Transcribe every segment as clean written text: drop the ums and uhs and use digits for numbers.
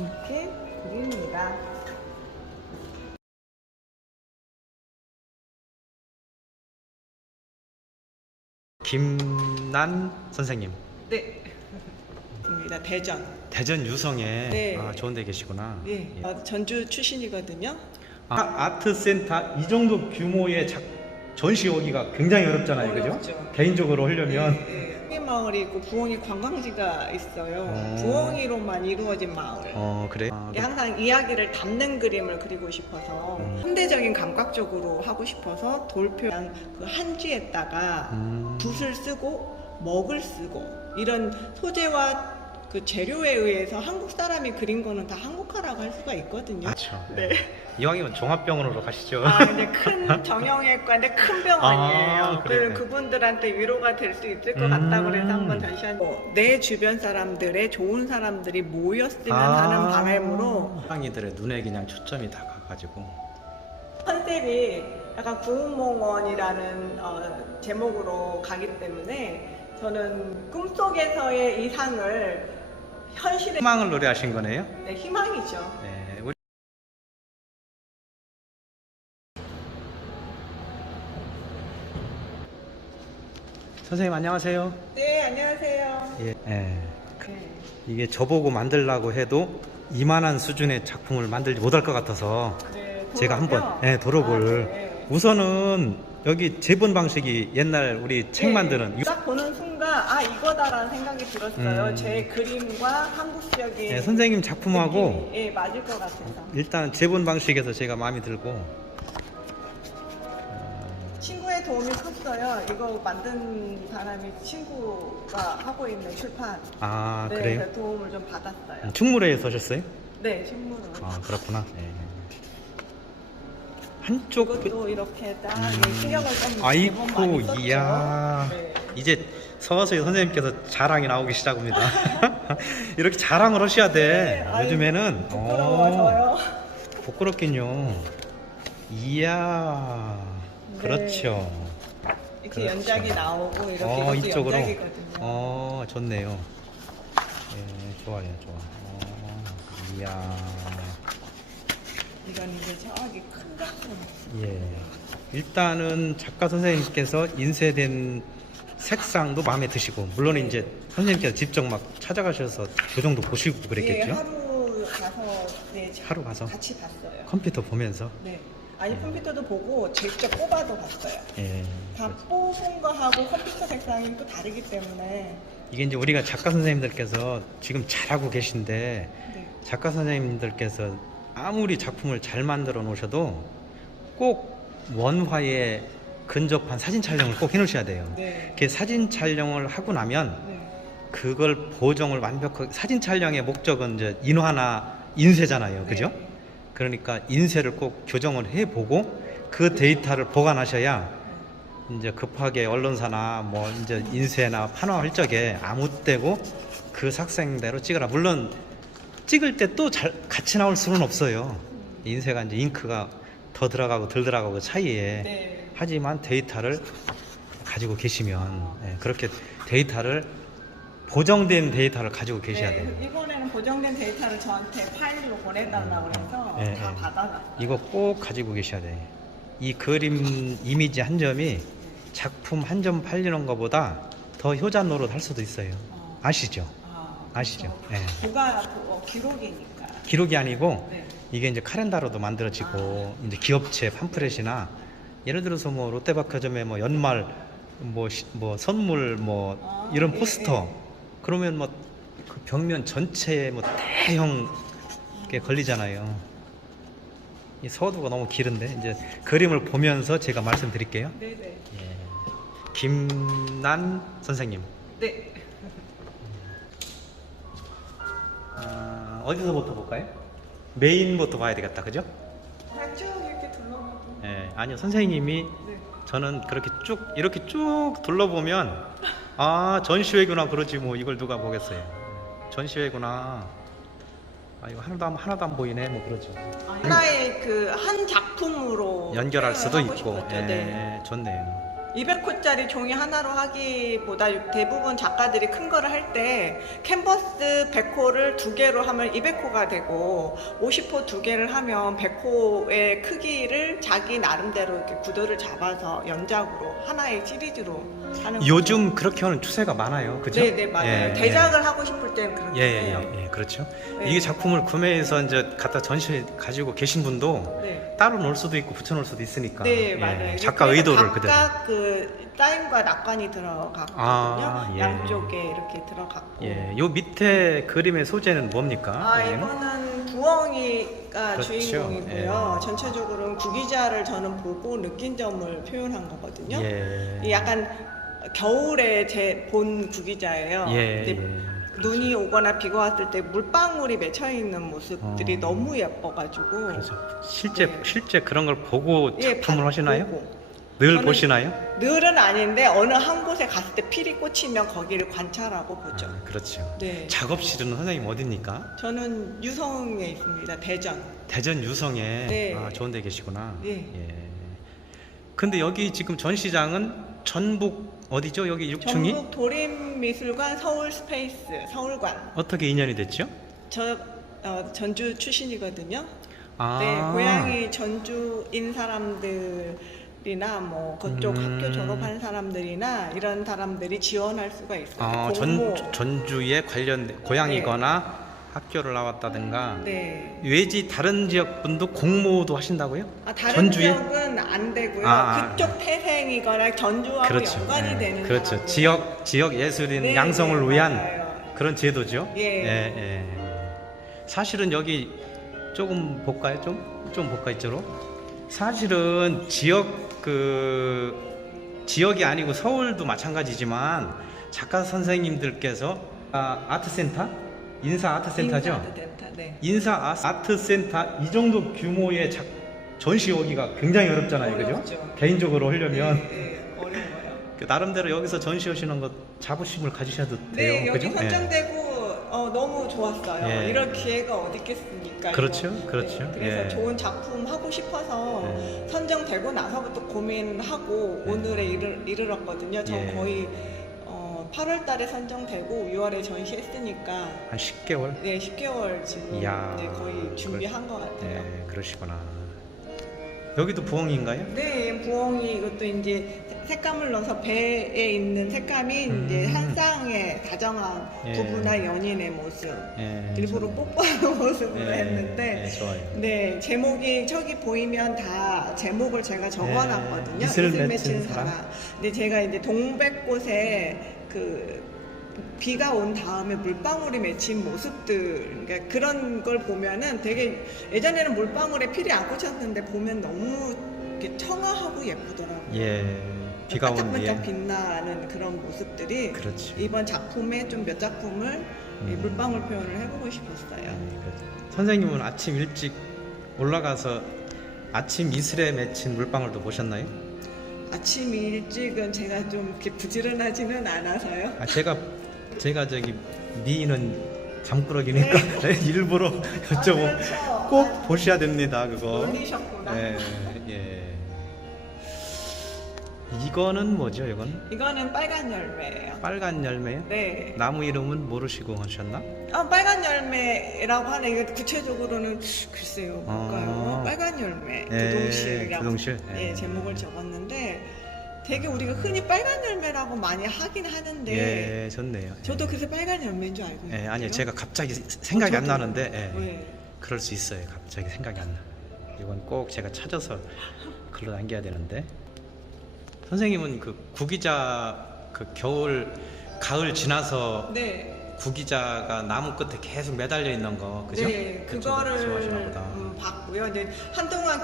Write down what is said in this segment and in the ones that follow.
이렇게 그립니다. 김난 선생님. 네. 입니다. 대전. 대전 유성에 네. 좋은 데 계시구나. 네. 예. 전주 출신이거든요. 아트센터 이 정도 규모의 전시 오기가 굉장히 어렵잖아요. 그죠? 어렵죠. 개인적으로 하려면. 마을이 있고 부엉이 관광지가 있어요. 부엉이로만 이루어진 마을. 그래? 항상 이야기를 담는 그림을 그리고 싶어서 현대적인 감각적으로 하고 싶어서 돌표랑 그 한지에다가 붓을 쓰고 먹을 쓰고 이런 소재와 그 재료에 의해서 한국 사람이 그린 거는 다 한국화라고 할 수가 있거든요. 그렇죠. 네. 이왕이면 종합병원으로 가시죠. 근데 큰 정형외과인데 큰 병원이에요. 그래. 그래서 그분들한테 위로가 될 수 있을 것 같다 그래서 한번 전시한 내 주변 사람들의 좋은 사람들이 모였으면 하는 바람으로 상이들의 눈에 그냥 초점이 다 가가지고 컨셉이 약간 구운몽원이라는 제목으로 가기 때문에 저는 꿈속에서의 이상을 현실에 희망을 노래하신 거네요. 네, 희망이죠. 네, 선생님 안녕하세요. 네, 안녕하세요. 예. 네. 이게 저보고 만들라고 해도 이만한 수준의 작품을 만들지 못할 것 같아서 네, 제가 한번 도록을 네. 우선은 여기 재본 방식이 옛날 우리 책 만드는 딱 보는 순간 이거다라는 생각이 들었어요. 제 그림과 한국적인 선생님 작품하고 느낌이, 맞을 것 같아서 일단 재본 방식에서 제가 마음에 들고 친구의 도움이 컸어요. 이거 만든 사람이 친구가 하고 있는 출판. 네, 그래요? 그래서 도움을 좀 받았어요. 충무로에 서셨어요? 네, 친구는. 그렇구나. 한쪽 이것도 이렇게 딱 신경을 좀 아이고 많이 썼죠. 이야 네. 이제 서서히 선생님께서 자랑이 나오기 시작합니다. 이렇게 자랑을 하셔야 돼. 네, 요즘에는 부끄러워져요. 부끄럽긴요. 이야 네. 그렇죠. 이렇게 그렇죠. 연작이 나오고 이렇게 이것도 이쪽으로 연작이거든요. 좋네요. 좋아요 좋아. 이야 이건 이제 저기 큰 작품. 일단은 작가 선생님께서 인쇄된 색상도 마음에 드시고 물론 이제 선생님께서 직접 막 찾아가셔서 조정도 보시고 그랬겠죠? 하루 가서 하루 가서 같이 봤어요. 컴퓨터 보면서 네. 컴퓨터도 보고 직접 뽑아도 봤어요. 다 뽑은 거하고 컴퓨터 색상이 또 다르기 때문에 이게 이제 우리가 작가 선생님들께서 지금 잘하고 계신데 작가 선생님들께서 아무리 작품을 잘 만들어 놓으셔도 꼭 원화에 근접한 사진 촬영을 꼭 해놓으셔야 돼요. 그 사진 촬영을 하고 나면 그걸 보정을 완벽하게 사진 촬영의 목적은 이제 인화나 인쇄잖아요. 그죠? 그러니까 인쇄를 꼭 교정을 해보고 그 데이터를 보관하셔야 이제 급하게 언론사나 뭐 이제 인쇄나 판화할 적에 아무 때고 그 삭생대로 찍어라. 물론 찍을 때 또 같이 나올 수는 없어요. 인쇄가 이제 잉크가 더 들어가고 덜 들어가고 그 차이에 하지만 데이터를 가지고 계시면 그렇게 데이터를 보정된 데이터를 가지고 계셔야 돼요. 이번에는 보정된 데이터를 저한테 파일로 보내달라고 해서 다 받아놨어요. 이거 꼭 가지고 계셔야 돼요. 이 그림 이미지 한 점이 작품 한 점 팔리는 것보다 더 효자 노릇 할 수도 있어요. 아시죠? 아시죠? 그거가 기록이니까. 기록이 아니고 이게 이제 카렌다로도 만들어지고 이제 기업체 팜프렛이나 예를 들어서 뭐 롯데백화점에 뭐 연말 뭐 선물 뭐 이런 포스터 그러면 뭐 그 벽면 전체에 뭐 대형 게 걸리잖아요. 이 서두가 너무 길은데 이제 그림을 보면서 제가 말씀드릴게요. 김난 선생님. 네. 어디서부터 볼까요? 메인부터 봐야 되겠다, 그죠? 쭉 이렇게 둘러보고. 아니요, 선생님이 저는 그렇게 이렇게 쭉 둘러보면 전시회구나 그러지 뭐 이걸 누가 보겠어요. 전시회구나. 이거 하나도 안 보이네 뭐 그러죠. 하나의 그 한 작품으로 연결할 수도 있고. 싶었죠. 좋네요. 200호짜리 종이 하나로 하기보다 대부분 작가들이 큰 거를 할 때 캔버스 100호를 2개로 하면 200호가 되고 50호 2개를 하면 100호의 크기를 자기 나름대로 이렇게 구도를 잡아서 연작으로 하나의 시리즈로 하는 요즘 그렇게 하는 추세가 많아요, 그죠? 네네 맞아요. 예, 대작을 하고 싶을 때는 그렇게 해요. 예, 그렇죠. 네. 이게 작품을 구매해서 이제 갖다 전시해 가지고 계신 분도 네. 따로 놓을 수도 있고 붙여놓을 수도 있으니까. 네 예, 맞아요. 작가 그래서 의도를 그대로. 각각 그 사인과 낙관이 들어갔거든요. 아, 예. 양쪽에 이렇게 들어갔고. 예, 요 밑에 그림의 소재는 뭡니까? 아 선생님? 이거는 부엉이가 그렇죠. 주인공이고요. 예. 전체적으로는 구기자를 저는 보고 느낀 점을 표현한 거거든요. 예. 이 약간 겨울에 본 구기자예요. 예, 근데 예. 눈이 오거나 비가 왔을 때 물방울이 맺혀 있는 모습들이 너무 예뻐가지고. 그렇죠. 실제 네. 실제 그런 걸 보고 예, 작품을 하시나요? 보고. 늘 저는- 보시나요? 늘은 아닌데 어느 한 곳에 갔을 때 필이 꽂히면 거기를 관찰하고 보죠. 아, 그렇죠. 네. 작업실은 선생님 어디입니까? 저는 유성에 있습니다. 대전. 대전 유성에. 네. 아, 좋은 데 계시구나. 네. 예. 근데 여기 지금 전시장은 전북 어디죠? 여기 6층이? 전북 도림미술관 서울 스페이스 서울관. 어떻게 인연이 됐죠? 저 전주 출신이거든요. 아. 네, 고향이 전주인 사람들이나 뭐 그쪽 학교 졸업한 사람들이나 이런 사람들이 지원할 수가 있어요. 아, 공모. 전주에 관련된 고향이거나 학교를 나왔다든가 네. 외지 다른 지역 분도 공모도 하신다고요? 아, 다른 전주에? 지역은 안 되고요. 아, 그쪽 태생이거나 전주하고 그렇죠. 연관이 예, 되는 그렇죠. 사람들. 지역 예술인 네, 양성을 네, 위한 맞아요. 그런 제도죠. 예. 예. 사실은 여기 조금 볼까요? 좀 볼까 이쪽으로. 사실은 지역이 아니고 서울도 마찬가지지만 작가 선생님들께서 아트센터, 인사 아트센터죠. 인사아트센터, 네. 인사 아트센터 이 정도 규모의 전시 오기가 굉장히 어렵잖아요, 그죠? 어렵죠. 개인적으로 하려면 네, 어려워요. 나름대로 여기서 전시하시는 것 자부심을 가지셔도 돼요, 네, 여기 그죠? 선정되고 너무 좋았어요. 예. 이런 기회가 어디 있겠습니까? 그렇죠, 이거. 그렇죠. 네, 그래서 예. 좋은 작품 하고 싶어서 예. 선정되고 나서부터 고민하고 예. 오늘에 이르렀거든요. 저 예. 거의 8월 달에 선정되고 6월에 전시했으니까 한 10개월? 네, 10개월 지금 이야, 네, 거의 준비한 것 같아요. 네, 그러시구나. 여기도 부엉인가요? 네, 부엉이 이것도 이제 색감을 넣어서 배에 있는 색감이 이제 한 쌍의 다정한 예. 부부나 연인의 모습. 예, 일부러 저는- 뽀뽀하는 모습으로 예, 했는데 예, 좋아요. 네 제목이 저기 보이면 다 제목을 제가 적어놨거든요. 예, 이슬 이슬 맺힌 맺힌 사랑. 사랑. 근데 제가 이제 동백꽃에 그 비가 온 다음에 물방울이 맺힌 모습들, 그러니까 그런 걸 보면은 되게 예전에는 물방울에 필이 안 꽂혔는데 보면 너무 이렇게 청아하고 예쁘더라고요. 예, 비가 온 뒤에. 반짝반짝 빛나는 그런 모습들이 그렇죠. 이번 작품에 좀 몇 작품을 이 음. 물방울 표현을 해보고 싶었어요. 그렇죠. 선생님은 아침 일찍 올라가서 아침 이슬에 맺힌 물방울도 보셨나요? 아침 일찍은 제가 좀 이렇게 부지런하지는 않아서요. 아, 제가 저기 미인은 잠꾸러기니까 일부러 여쭤보. 그렇죠. 꼭 보셔야 됩니다, 그거. 놀리셨구나. 예, 예. 이거는 뭐죠, 이건? 이거는 빨간 열매예요. 빨간 열매요? 네. 나무 이름은 모르시고 하셨나? 빨간 열매라고 하는 이게 구체적으로는 글쎄요, 뭘까요? 아. 빨간 열매, 예, 교동실이라고 교동실. 예, 제목을 적었는데 되게 우리가 흔히 빨간 열매라고 많이 하긴 하는데 예, 좋네요. 저도 그래서 빨간 열매인 줄 알고 예, 있거든요. 아니요, 제가 갑자기 생각이 안 저도. 나는데, 예, 네. 그럴 수 있어요. 갑자기 생각이 안 나. 이건 꼭 제가 찾아서 글로 남겨야 되는데. 선생님은 그 구기자 그 가을 지나서 네. 구기자가 나무 끝에 계속 매달려 있는 거, 그죠? 네, 그쪽도 그거를 좋아하시나 보다. 봤고요. 이제 한동안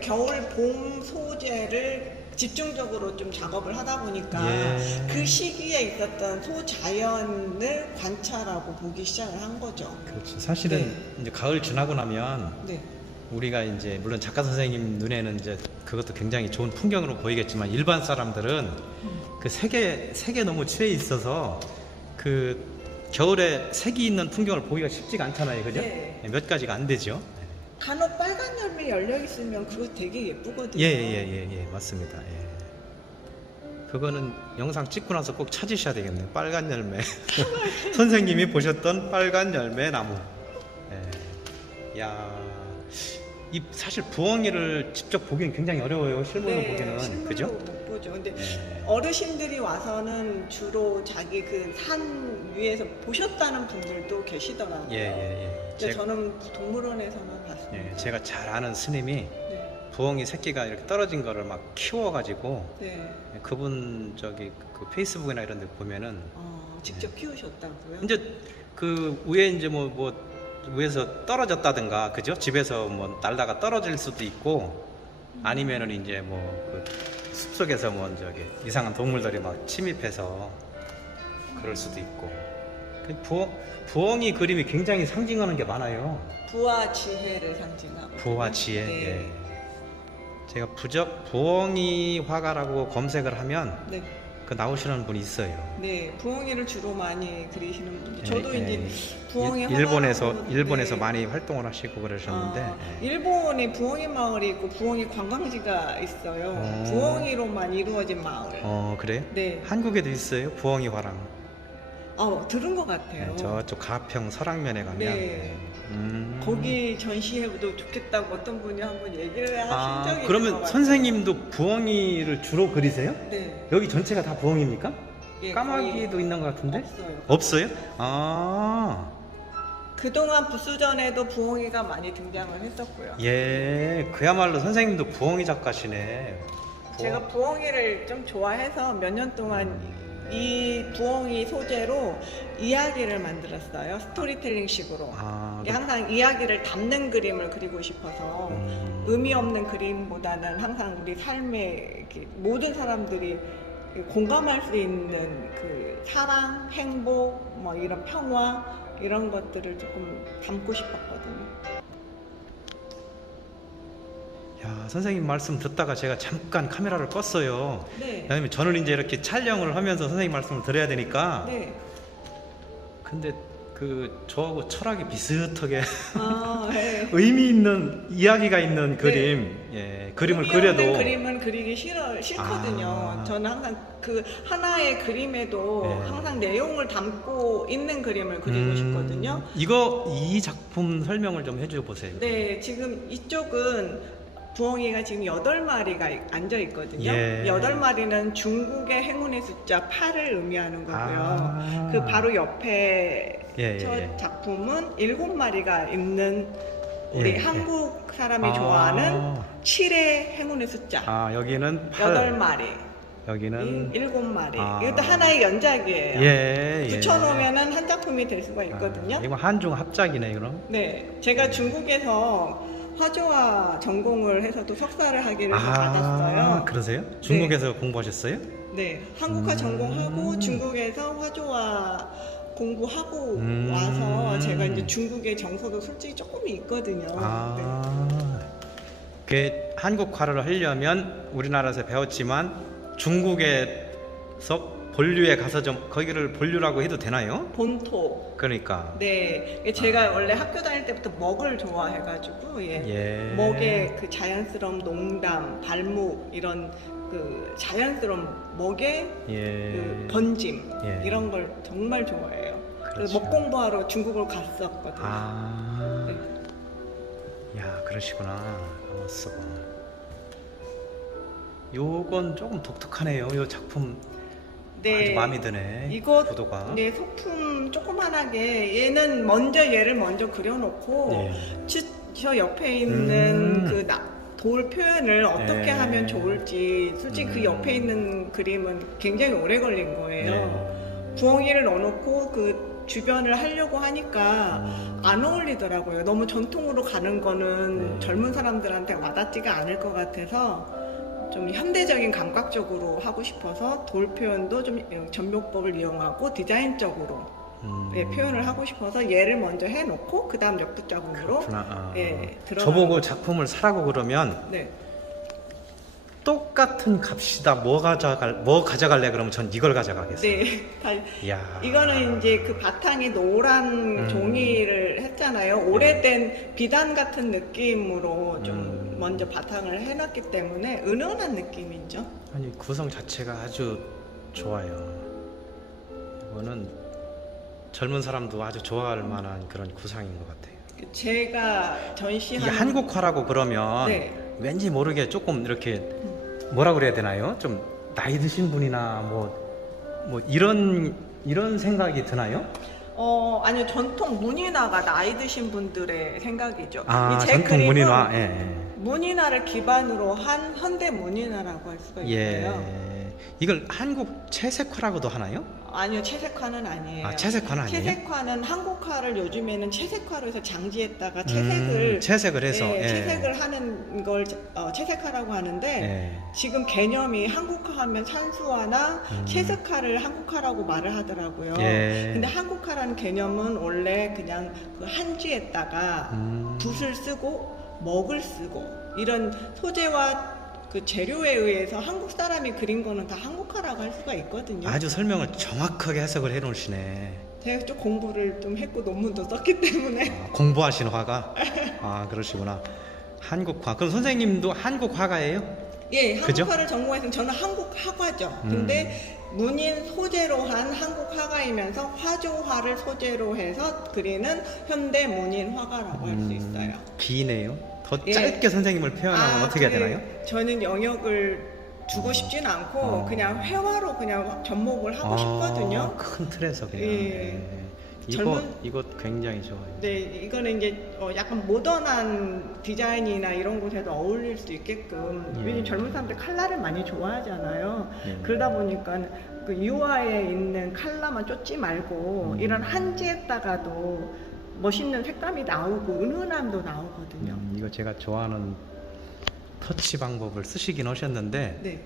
겨울 봄 소재를 집중적으로 좀 작업을 하다 보니까 예. 그 시기에 있었던 소자연을 관찰하고 보기 시작을 한 거죠. 그렇죠. 사실은 네. 이제 가을 지나고 나면 네. 우리가 이제 물론 작가 선생님 눈에는 이제 그것도 굉장히 좋은 풍경으로 보이겠지만 일반 사람들은 그 색에 너무 취해 있어서 그 겨울에 색이 있는 풍경을 보기가 쉽지가 않잖아요, 그죠? 네. 몇 가지가 안 되죠. 간혹 빨간 열매 열려 있으면 그거 되게 예쁘거든요. 예, 맞습니다. 예. 그거는 영상 찍고 나서 꼭 찾으셔야 되겠네요. 빨간 열매. 선생님이 보셨던 빨간 열매 나무. 예. 야, 이 사실 부엉이를 직접 보기는 굉장히 어려워요. 실물로 보기는. 실물로 그죠? 못 보죠. 근데 예. 어르신들이 와서는 주로 자기 그 산 위에서 보셨다는 분들도 계시더라고요. 예. 근데 저는 동물원에서만 봤습니다. 예, 제가 잘 아는 스님이 네. 부엉이 새끼가 이렇게 떨어진 거를 막 키워가지고 네. 그분 저기 그 페이스북이나 이런 데 보면은 직접 키우셨다고요? 이제 그 위에 이제 뭐 위에서 떨어졌다든가 그죠? 집에서 뭐 날다가 떨어질 수도 있고 아니면은 이제 뭐 그 숲속에서 뭐 저기 이상한 동물들이 막 침입해서 그럴 수도 있고 부엉이 그림이 굉장히 상징하는 게 많아요. 부와 지혜를 상징하고. 부와 지혜. 네. 예. 제가 부엉이 화가라고 검색을 하면 네. 그 나오시는 분이 있어요. 네, 부엉이를 주로 많이 그리시는 분들. 예, 저도 예. 이제 부엉이 일본에서 화가라고, 네. 많이 활동을 하시고 그러셨는데 예. 일본에 부엉이 마을이 있고 부엉이 관광지가 있어요. 부엉이로만 이루어진 마을. 그래요? 네. 한국에도 있어요. 부엉이 화랑. 들은 것 같아요. 네, 저쪽 가평 설악면에 가면 네. 거기 전시해도 좋겠다고 어떤 분이 한번 얘기를 하신 적이 있는 것 그러면 같아요. 선생님도 부엉이를 주로 그리세요? 네. 여기 전체가 다 부엉이입니까? 예, 까마귀도 거의 있는 것 같은데? 없어요. 없어요? 그동안 부수전에도 부엉이가 많이 등장을 했었고요. 예, 그야말로 선생님도 부엉이 작가시네. 제가 부엉이를 좀 좋아해서 몇 년 동안 이 부엉이 소재로 이야기를 만들었어요. 스토리텔링식으로. 항상 이야기를 담는 그림을 그리고 싶어서 의미 없는 그림보다는 항상 우리 삶에 이렇게 모든 사람들이 공감할 수 있는 그 사랑, 행복, 뭐 이런 평화 이런 것들을 조금 담고 싶었거든요. 야, 선생님 말씀 듣다가 제가 잠깐 카메라를 껐어요. 네. 왜냐면 저는 이제 이렇게 촬영을 하면서 선생님 말씀을 드려야 되니까. 네. 근데 저하고 철학이 비슷하게 네. 의미 있는 이야기가 있는 그림, 예, 그림을 의미 그려도 없는 그림은 그리기 싫거든요. 저는 항상 그 하나의 그림에도 네. 항상 내용을 담고 있는 그림을 그리고 싶거든요. 이 작품 설명을 좀 해줘 보세요. 네, 지금 이쪽은 부엉이가 지금 8마리가 앉아 있거든요. 예. 8마리는 중국의 행운의 숫자 8을 의미하는 거고요. 그 바로 옆에 저 작품은 7마리가 있는 우리 한국 사람이 좋아하는 7의 행운의 숫자. 여기는 8. 8마리. 여기는 7마리. 이것도 하나의 연작이에요. 붙여놓으면 한 작품이 될 수가 있거든요. 이거 한중 합작이네, 그럼? 네. 제가 중국에서 화조화 전공을 해서도 석사를 하기를 받았어요. 그러세요? 중국에서 공부하셨어요? 네. 한국화 전공하고 중국에서 화조화 공부하고 와서 제가 이제 중국의 정서도 솔직히 조금 있거든요. 그 한국화를 하려면 우리나라에서 배웠지만 중국에서 본류에 가서 좀 거기를 본류라고 해도 되나요? 본토. 그러니까. 네. 제가 원래 학교 다닐 때부터 먹을 좋아해가지고 먹의 그 자연스러운 농담, 발목 이런 그 자연스러운 먹의 그 번짐 이런 걸 정말 좋아해요. 그래서 먹 공부하러 중국을 갔었거든요. 야, 그러시구나. 가만있어 봐. 요건 조금 독특하네요. 요 작품. 아주 마음에 드네. 이거 구도가. 네, 소품 조그만하게 얘를 먼저 그려놓고 저 옆에 있는 그 돌 표현을 어떻게 하면 좋을지 솔직히 그 옆에 있는 그림은 굉장히 오래 걸린 거예요. 부엉이를 넣어놓고 그 주변을 하려고 하니까 안 어울리더라고요. 너무 전통으로 가는 거는 젊은 사람들한테 와닿지가 않을 것 같아서 좀 현대적인 감각적으로 하고 싶어서 돌 표현도 좀 전묘법을 이용하고 디자인적으로 표현을 하고 싶어서 얘를 먼저 해놓고 그 다음 역부작으로 들어가는 저보고 작품을 사라고 그러면 똑같은 값이다. 뭐 가져갈래? 그러면 전 이걸 가져가겠어요. 네. 이야. 이거는 이제 그 바탕이 노란 종이를 했잖아요. 오래된 비단 같은 느낌으로 좀 먼저 바탕을 해놨기 때문에 은은한 느낌이죠. 아니 구성 자체가 아주 좋아요. 이거는 젊은 사람도 아주 좋아할 만한 그런 구상인 것 같아요. 제가 이게 전시한 한국화라고 그러면 네. 왠지 모르게 조금 이렇게 뭐라 그래야 되나요? 좀 나이 드신 분이나 뭐 이런 생각이 드나요? 아니요, 전통 문인화가 나이 드신 분들의 생각이죠. 아, 이제 전통 그림은 문인화. 예. 문인화를 기반으로 한 현대 문인화라고 할 수가 있어요. 예. 이걸 한국 채색화라고도 하나요? 아니요, 채색화는 아니에요. 아, 채색화는 아니에요? 채색화는 한국화를 요즘에는 채색화로 해서 장지에다가 채색을 채색을 해서 네, 예. 채색을 하는 걸 채색화라고 하는데 예. 지금 개념이 한국화하면 산수화나 채색화를 한국화라고 말을 하더라고요. 예. 근데 한국화라는 개념은 원래 그냥 그 한지에다가 붓을 쓰고 먹을 쓰고 이런 소재와 그 재료에 의해서 한국 사람이 그린 거는 다 한국화라고 할 수가 있거든요. 아주 설명을 정확하게 해석을 해 놓으시네. 제가 좀 공부를 좀 했고 논문도 썼기 때문에 아, 공부하신 화가? 아, 그러시구나. 한국화. 그럼 선생님도 한국화가예요? 예, 그죠? 한국화를 전공해서 저는 한국 화가죠. 근데 문인 소재로 한 한국 화가이면서 화조화를 소재로 해서 그리는 현대 문인 화가라고 할 수 있어요. 기네요. 더 예. 짧게 선생님을 표현하면 어떻게 해야 되나요? 저는 영역을 주고 싶진 않고 그냥 회화로 그냥 접목을 하고 싶거든요. 큰 틀에서 그냥. 예. 예. 젊은- 이거 굉장히 좋아요. 네, 이거는 이제 약간 모던한 디자인이나 이런 곳에도 어울릴 수 있게끔 예. 왜냐면 젊은 사람들 컬러를 많이 좋아하잖아요. 예. 그러다 보니까 그 유화에 있는 컬러만 쫓지 말고 이런 한지에다가도 멋있는 색감이 나오고 은은함도 나오거든요. 이거 제가 좋아하는 터치 방법을 쓰시긴 하셨는데, 네.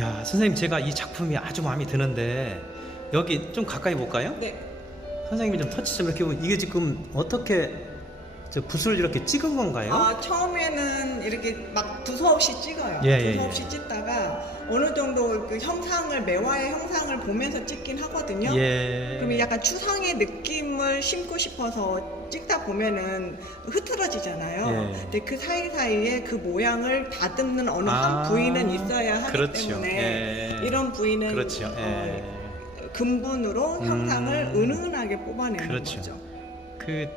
야 선생님 제가 이 작품이 아주 마음에 드는데 여기 좀 가까이 볼까요? 네. 선생님이 좀 터치 좀 이렇게 보면 이게 지금 어떻게 저 붓을 이렇게 찍은 건가요? 처음에는 이렇게 막 두서없이 찍어요. 예, 두서없이 찍다가 어느 정도 그 형상을 매화의 형상을 보면서 찍긴 하거든요. 예. 그러면 약간 추상의 느낌을 심고 싶어서 찍다 보면은 흐트러지잖아요. 예. 근데 그 사이사이에 그 모양을 다듬는 어느 한 부위는 있어야 하기 그렇죠. 때문에 예. 이런 부위는 그렇죠. 예. 근분으로 형상을 은은하게 뽑아내는 그렇죠. 거죠.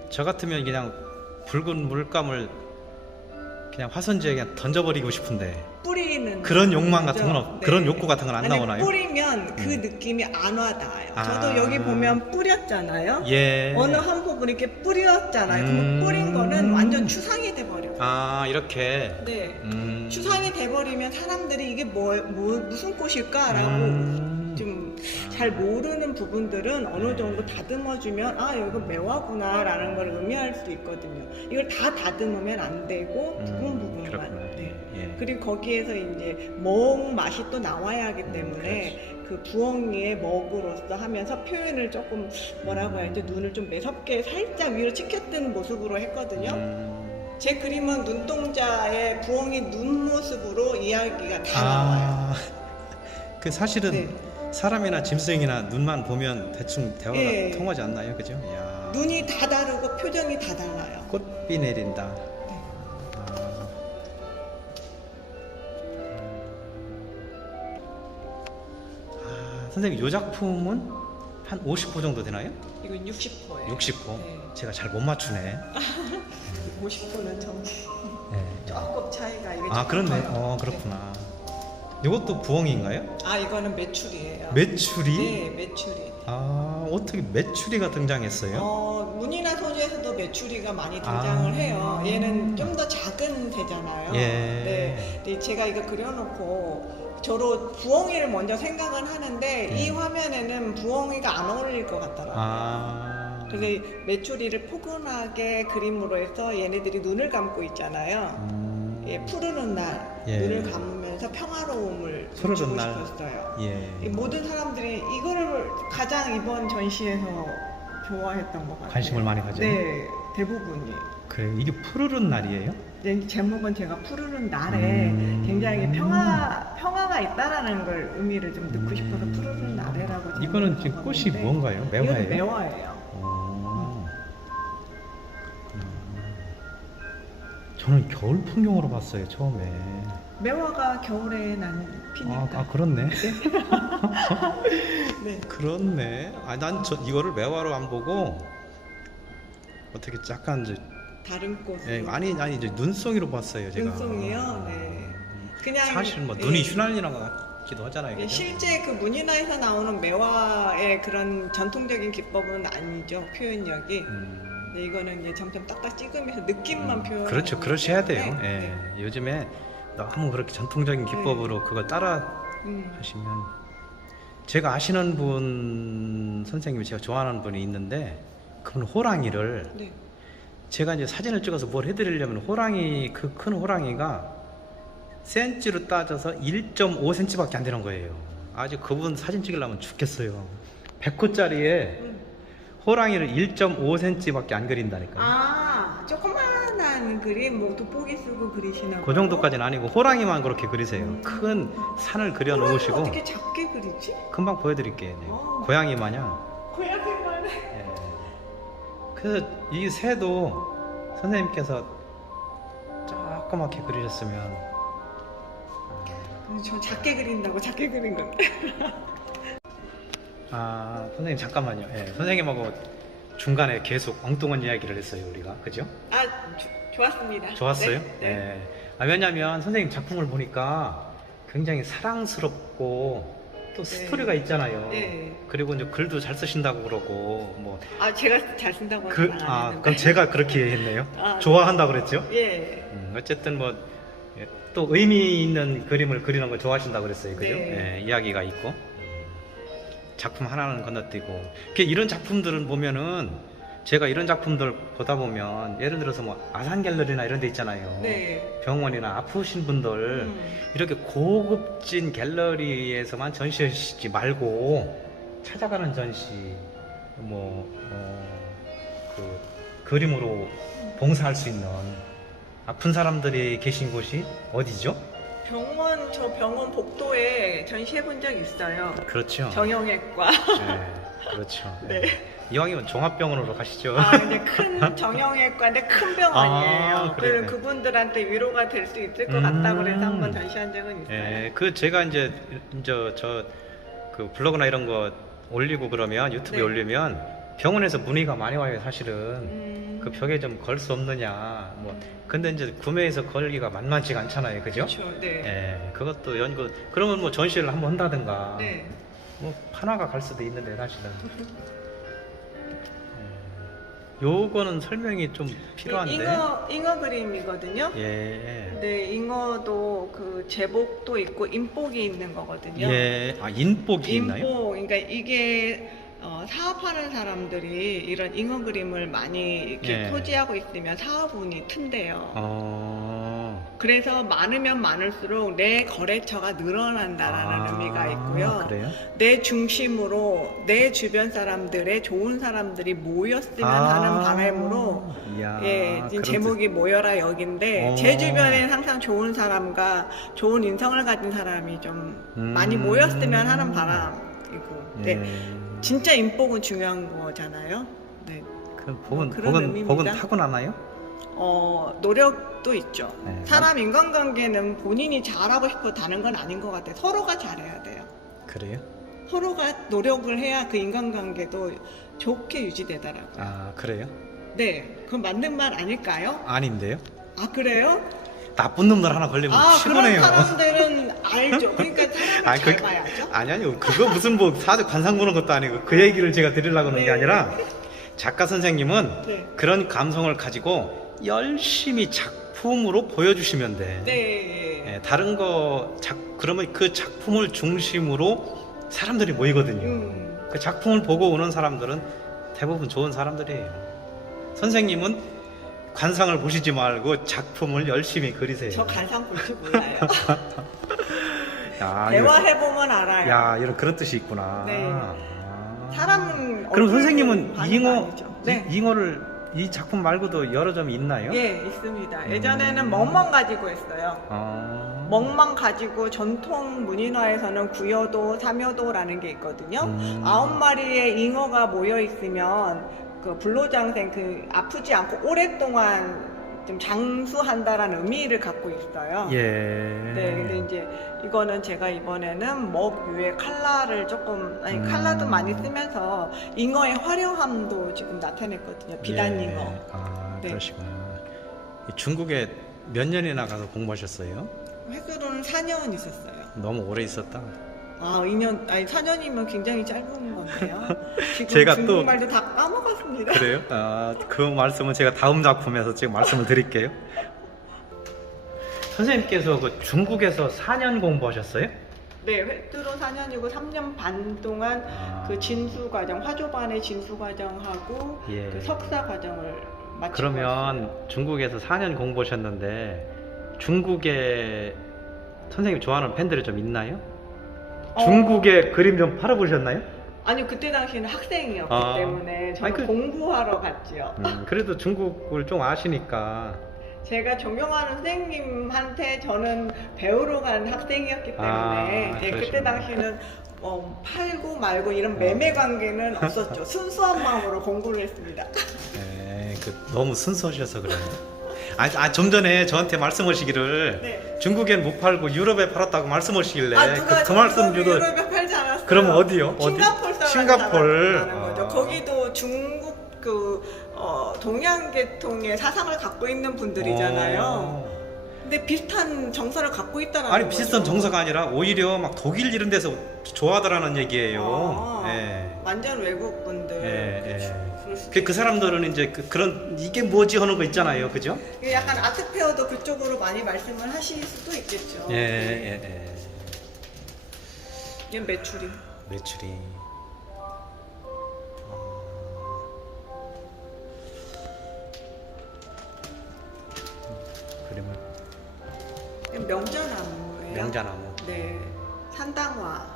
저 같으면 그냥 붉은 물감을 그냥 화선지에 그냥 던져버리고 싶은데 뿌리는 그런 욕망 같은 거죠. 건 그런 욕구 같은 건 안 아니, 나오나요? 뿌리면 그 느낌이 안 와닿아요. 아. 저도 여기 보면 뿌렸잖아요. 예. 어느 한 부분 이렇게 뿌렸잖아요. 그러면 뿌린 거는 완전 추상이 돼버려요. 아 이렇게. 네. 추상이 돼버리면 사람들이 이게 무슨 꽃일까라고 좀 잘 모르는 부분들은 어느 정도 다듬어주면 아 이거 매화구나라는 걸 의미할 수 있거든요. 이걸 다 다듬으면 안 되고 부분 부분만. 그렇구나. 네. 예. 그리고 거기에서 이제 먹 맛이 또 나와야 하기 때문에 그 부엉이의 먹으로서 하면서 표현을 조금 뭐라고 해야 돼 눈을 좀 매섭게 살짝 위로 치켜뜬 모습으로 했거든요. 제 그림은 눈동자의 부엉이 눈 모습으로 이야기가 다 나와요. 그 사실은 네. 사람이나 짐승이나 눈만 보면 대충 대화가 예. 통하지 않나요, 그죠? 야. 눈이 다 다르고 표정이 다 달라요. 꽃비 내린다. 네. 선생님 이 작품은 한 50호 정도 되나요? 이건 60호예요. 60호. 네. 제가 잘 못 맞추네. 50호는 좀 네. 조금 차이가 이게 아 조금 그렇네. 커요. 그렇구나. 이것도 부엉이인가요? 아 이거는 메추리예요. 메추리? 네, 메추리. 아 어떻게 메추리가 등장했어요? 문이나 소재에서도 메추리가 많이 등장을 해요. 얘는 좀 더 작은 새잖아요. 예. 네. 근데 제가 이거 그려놓고 저로 부엉이를 먼저 생각은 하는데 이 화면에는 부엉이가 안 어울릴 것 같더라고요. 그래서 메추리를 포근하게 그림으로 해서 얘네들이 눈을 감고 있잖아요. 예, 푸르는 날 눈을 감으면서 평화로움을 푸르는 주고 날. 싶었어요. 예. 이 모든 사람들이 이거를 가장 이번 전시에서 좋아했던 것 같아요. 관심을 많이 가져요? 네, 대부분이. 그래 이게 푸르른 날이에요? 이제 제목은 제가 푸르는 날에 굉장히 평화가 있다라는 걸 의미를 좀 넣고 싶어서 푸르는 날에라고. 이거는 지금 꽃이 적어봤는데 뭔가요? 이건 매화예요? 매화예요. 저는 겨울 풍경으로 봤어요 처음에. 매화가 겨울에 나는 피니까. 그렇네. 네. 그렇네. 난 이거를 매화로 안 보고 어떻게 약간 이제 다른 꽃. 아니 이제 눈송이로 봤어요 제가. 눈송이요? 네. 그냥 사실 뭐 눈이 휘날리는 것 같기도 하잖아요. 그죠? 실제 그 문인화에서 나오는 매화의 그런 전통적인 기법은 아니죠, 표현력이. 네, 이거는 이제 점점 딱딱 찍으면서 느낌만 표현. 그렇죠. 그러셔야 돼요. 네. 요즘에 너무 그렇게 전통적인 기법으로 그걸 따라 하시면. 제가 아시는 분 선생님이 제가 좋아하는 분이 있는데 그분 호랑이를 네. 제가 이제 사진을 찍어서 뭘 해드리려면 호랑이 그 큰 호랑이가 센치로 따져서 1.5cm밖에 안 되는 거예요. 아주 그분 사진 찍으려면 죽겠어요. 100호짜리에 호랑이를 1.5cm밖에 안 그린다니까요. 조그만한 그림, 뭐 돋보기 쓰고 그리시나. 그 정도까지는 아니고 호랑이만 그렇게 그리세요. 큰 산을 그려 놓으시고. 어떻게 작게 그리지? 금방 보여드릴게요. 고양이 마냥. 고양이만. 그래서 이 새도 선생님께서 조그맣게 그리셨으면. 저 작게 그린다고 작게 그린 건데. 선생님 잠깐만요. 선생님하고 중간에 계속 엉뚱한 이야기를 했어요 우리가. 그죠? 좋았습니다. 좋았어요? 네. 왜냐면 선생님 작품을 보니까 굉장히 사랑스럽고 또 스토리가 있잖아요. 네. 그리고 이제 글도 잘 쓰신다고 그러고 뭐. 제가 잘 쓴다고 하는 건 아닌데. 그럼 제가 그렇게 했네요. 네. 좋아한다고 그랬죠? 예. 어쨌든 뭐 또 의미 있는 그림을 그리는 걸 좋아하신다고 그랬어요. 그죠? 네. 이야기가 있고 작품 하나는 건너뛰고. 이런 작품들을 보면은 제가 이런 작품들 보다 보면 예를 들어서 뭐 아산 갤러리나 이런 데 있잖아요. 네. 병원이나 아프신 분들 이렇게 고급진 갤러리에서만 전시하시지 말고 찾아가는 전시, 그 그림으로 봉사할 수 있는 아픈 사람들이 계신 곳이 어디죠? 저 병원 복도에 전시해 본 적 있어요. 그렇죠. 정형외과. 네, 그렇죠. 네. 이왕이면 종합병원으로 가시죠. 근데 큰 정형외과인데 큰 병원이에요. 그래요. 그분들한테 위로가 될 수 있을 것 같다고 그래서 한번 전시한 적은 있어요. 제가 이제 그 블로그나 이런 거 올리고 그러면 유튜브에 네. 올리면 병원에서 문의가 많이 와요, 사실은. 그 벽에 좀 걸 수 없느냐. 근데 이제 구매해서 걸기가 만만치가 않잖아요, 그죠? 그렇죠. 네. 그것도 연구. 그러면 뭐 전시를 한번 한다든가. 네. 뭐 하나가 갈 수도 있는데 사실은. 요거는 설명이 좀 필요한데. 잉어 그림이거든요. 네, 잉어도 그 제복도 있고 인복이 있는 거거든요. 인복이 있나요? 인복, 그러니까 이게 사업하는 사람들이 이런 잉어 그림을 많이 이렇게 토지하고 있으면 사업운이 튼대요. 그래서 많으면 많을수록 내 거래처가 늘어난다라는 의미가 있고요. 그래요? 내 중심으로 내 주변 사람들의 좋은 사람들이 모였으면 하는 바람으로 지금 제목이 모여라 여긴데 제 주변엔 항상 좋은 사람과 좋은 인성을 가진 사람이 좀 많이 모였으면 하는 바람이고. 진짜 인복은 중요한 거잖아요. 네. 복은 타고나나요? 노력도 있죠. 네. 사람 인간관계는 본인이 잘하고 싶어 다는 건 아닌 것 같아요. 서로가 잘해야 돼요. 그래요? 서로가 노력을 해야 그 인간관계도 좋게 유지되더라고요. 그래요? 네, 그건 맞는 말 아닐까요? 아닌데요? 그래요? 나쁜 놈들 하나 걸리면 피곤해요. 그런 사람들은 알죠. 그러니까 사람을 잘 봐야죠. 아니요. 그거 무슨 뭐 사주 관상 보는 것도 아니고 그 얘기를 제가 드리려고 하는 게 아니라 작가 선생님은 그런 감성을 가지고 열심히 작품으로 보여주시면 돼. 다른 거 그러면 그 작품을 중심으로 사람들이 모이거든요. 그 작품을 보고 오는 사람들은 대부분 좋은 사람들이에요. 선생님은 관상을 보시지 말고 작품을 열심히 그리세요. 저 관상 볼 줄 몰라요. 야, 대화해보면 알아요. 야, 이런 그런 뜻이 있구나. 네. 사람은 그럼 선생님은 잉어를 이 작품 말고도 여러 점이 있나요? 예, 있습니다. 예전에는 멍만 가지고 했어요. 멍만 가지고 전통 문인화에서는 구여도, 삼여도라는 게 있거든요. 9마리의 잉어가 모여 있으면 그 불로장생, 그 아프지 않고 오랫동안 좀 장수한다라는 의미를 갖고 있어요. 예. 네, 근데 이제 이거는 제가 이번에는 먹 위에 칼라를 조금, 아니 칼라도 많이 쓰면서 잉어의 화려함도 지금 나타냈거든요. 비단 잉어. 아, 네. 그러시구나. 중국에 몇 년이나 가서 공부하셨어요? 횟수로는 4년 있었어요. 너무 오래 있었다. 아, 2년, 아니 4년이면 굉장히 짧은 건데요. 지금 제가 또- 중국말도 다 까먹었습니다. 그래요? 아, 그 말씀은 제가 다음 작품에서 지금 말씀을 드릴게요. 선생님께서 그 중국에서 4년 공부하셨어요? 네, 횟수로 4년이고 3년 반 동안 그 진수 과정, 화조반의 진수 과정하고 예. 그 석사 과정을 마치고 그러면 중국에서 4년 공부하셨는데 중국에 선생님 좋아하는 팬들이 좀 있나요? 중국에 그림 좀 팔아보셨나요? 아니 그때 당시에는 학생이었기 아. 때문에 저는 아니, 공부하러 갔지요. 그래도 중국을 좀 아시니까. 제가 존경하는 선생님한테 저는 배우러 간 학생이었기 때문에 네, 그때 그러시구나. 당시에는 팔고 말고 이런 매매 관계는 없었죠. 순수한 마음으로 공부를 했습니다. 네, 너무 순수하셔서 그래요. 좀 전에 저한테 말씀하시기를 네. 중국엔 못 팔고 유럽에 팔았다고 말씀하시길래 누가 그 말씀 중국, 주도. 유럽에 팔지 않았어요. 그럼 어디요? 어디? 싱가포르 사람이 싱가포르. 사는 거죠. 거기도 중국 동양계통의 사상을 갖고 있는 분들이잖아요. 근데 비슷한 정서를 갖고 있다는 아니 거죠. 비슷한 정서가 아니라 오히려 막 독일 이런 데서 좋아하더라는 얘기예요. 아, 예. 완전 외국 분들. 그럴 수도 그 사람들은 이제 그런 이게 뭐지 하는 거 있잖아요, 그죠? 있고. 약간 아트페어도 그쪽으로 많이 말씀을 하실 수도 있겠죠. 예. 이게 매출이. 매출이. 그림을 명자나무예요. 명자나무. 네, 산당화.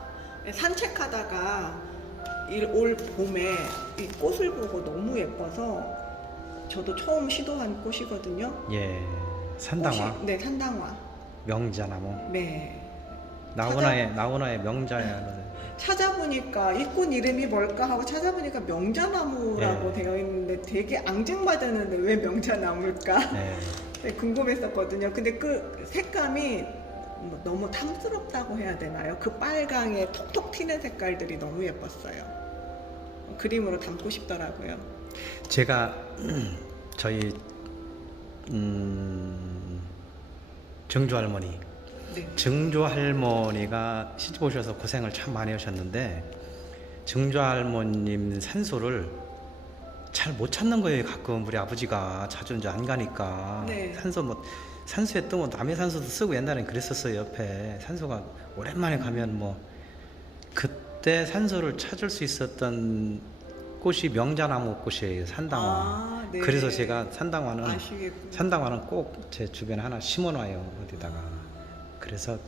산책하다가 올 봄에 이 꽃을 보고 너무 예뻐서 저도 처음 시도한 꽃이거든요. 예. 산당화. 네, 산당화. 명자나무. 네. 나훈아의 명자야. 찾아보니까 이 꽃 이름이 뭘까 하고 찾아보니까 명자나무라고 예. 되어 있는데 되게 앙증맞았는데 왜 명자나무일까? 네. 네, 궁금했었거든요. 근데 그 색감이 너무 탐스럽다고 해야 되나요? 그 빨강에 톡톡 튀는 색깔들이 너무 예뻤어요. 그림으로 담고 싶더라고요. 제가 저희 증조 할머니. 네. 증조 할머니가 시집 오셔서 고생을 참 많이 하셨는데 증조 할머님 산소를 잘 못 찾는 거예요. 가끔 우리 아버지가 자주 이제 안 가니까 네. 산소에 뜨면 남의 산소도 쓰고 옛날엔 그랬었어요. 옆에 산소가 오랜만에 가면 그때 산소를 찾을 수 있었던 꽃이 명자나무 꽃이에요. 산당화. 아, 네. 그래서 제가 산당화는 아시겠군요. 꼭 제 주변에 하나 심어놔요. 어디다가. 그래서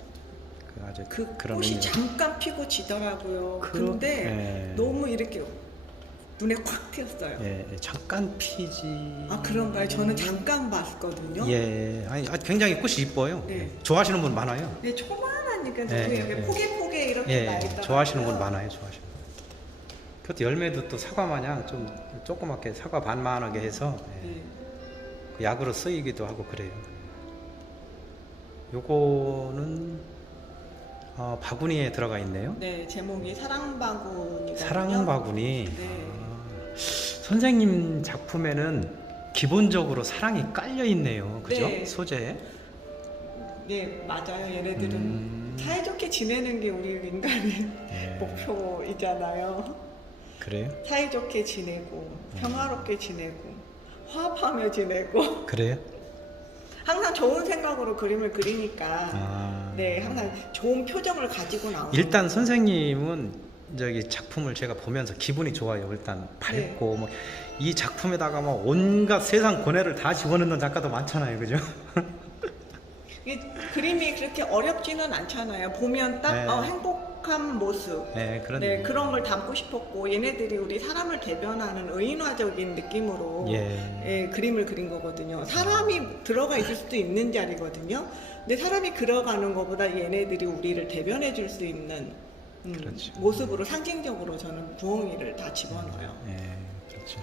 아주 그런 꽃이 의미가. 잠깐 피고 지더라고요. 근데 예. 너무 이렇게 눈에 콱 띄었어요. 예, 잠깐 피지. 아, 그런가요? 저는 잠깐 봤거든요. 예, 굉장히 꽃이 이뻐요. 네. 좋아하시는 분 많아요. 네, 초만하니까 예, 너무 예, 이렇게 예. 포개포개 이렇게 나 예, 있더라고요. 좋아하시는 분 많아요. 좋아하시는 분. 그것도 열매도 또 사과 마냥 좀 조그맣게 사과 반만하게 해서 네. 그 약으로 쓰이기도 하고 그래요. 요거는 바구니에 들어가 있네요. 네, 제목이 사랑바구니거든요. 사랑바구니. 네. 선생님 작품에는 기본적으로 사랑이 깔려 있네요. 그죠? 네. 소재에. 네, 맞아요. 얘네들은 사이좋게 지내는 게 우리 인간의 예. 목표이잖아요. 그래요? 사이좋게 지내고 평화롭게 지내고 화합하며 지내고 그래요? 항상 좋은 생각으로 그림을 그리니까 네, 항상 좋은 표정을 가지고 나오는 일단 거죠. 선생님은 저기 작품을 제가 보면서 기분이 좋아요. 일단 밝고 이 작품에다가 온갖 세상 고뇌를 다 집어넣는 작가도 많잖아요. 그죠? 이 그림이 그렇게 어렵지는 않잖아요. 보면 딱 네. 행복한 모습. 네, 그런. 네, 그런 걸 담고 싶었고 얘네들이 우리 사람을 대변하는 의인화적인 느낌으로 예. 그림을 그린 거거든요. 사람이 들어가 있을 수도 있는 자리거든요. 근데 사람이 들어가는 것보다 얘네들이 우리를 대변해 줄 수 있는 그렇죠. 모습으로 상징적으로 저는 부엉이를 다 집어넣어요. 예, 그렇죠.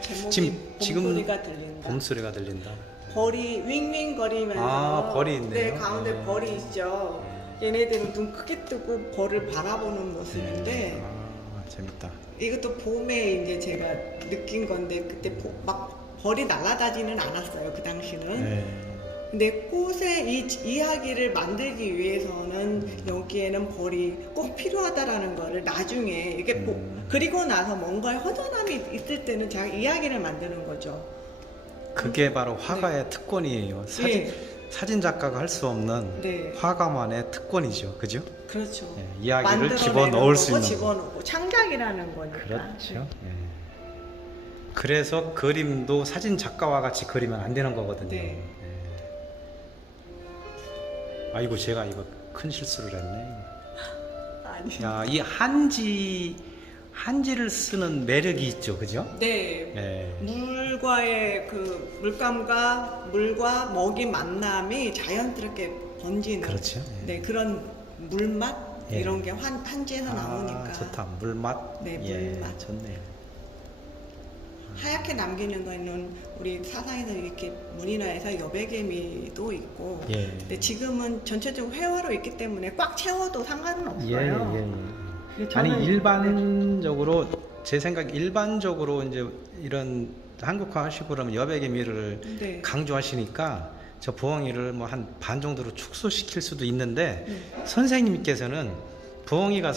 제목이 지금 봄소리가 들린다. 봄소리가 들린다. 벌이 윙윙거리면서 아, 벌이 있네요. 네, 가운데 네. 벌이 있죠. 얘네들은 눈 크게 뜨고 벌을 바라보는 모습인데 아, 재밌다. 이것도 봄에 이제 제가 느낀 건데 그때 막 벌이 날아다니는 않았어요. 그 당시는. 네. 근데 꽃의 이 이야기를 만들기 위해서는 여기에는 벌이 꼭 필요하다라는 거를 나중에 이게 그리고 나서 뭔가의 허전함이 있을 때는 제가 이야기를 만드는 거죠. 그게 바로 화가의 특권이에요. 사진 작가가 할 수 없는 네. 화가만의 특권이죠. 그죠? 그렇죠. 예, 이야기를 만들어내는 집어넣을 수 거고 있는 집어넣고 창작이라는 거니까. 그렇죠. 예. 그래서 그림도 사진 작가와 같이 그리면 안 되는 거거든요. 네. 예. 아이고 제가 이거 큰 실수를 했네. 아니. 야, 이 한지를 쓰는 매력이 있죠, 그죠? 네. 예. 물과의 그 물감과 물과 먹이 만남이 자연스럽게 번지는. 그렇죠. 예. 네, 그런 물맛 예. 이런 게 한지에서 나오니까. 좋다. 물맛. 네, 예, 물맛. 좋네요. 하얗게 남기는 거는 우리 사상에서 이렇게 문인화해서 여백개미도 있고. 예. 근데 지금은 전체적으로 회화로 있기 때문에 꽉 채워도 상관은 없어요. 예, 예, 예. 근데 저는- 아니 일반적으로 제 생각 일반적으로 이제 이런 한국화 하시고 그러면 여백의 미를 네. 강조하시니까 저 부엉이를 뭐 한 반 정도로 축소시킬 수도 있는데 네. 선생님께서는 부엉이가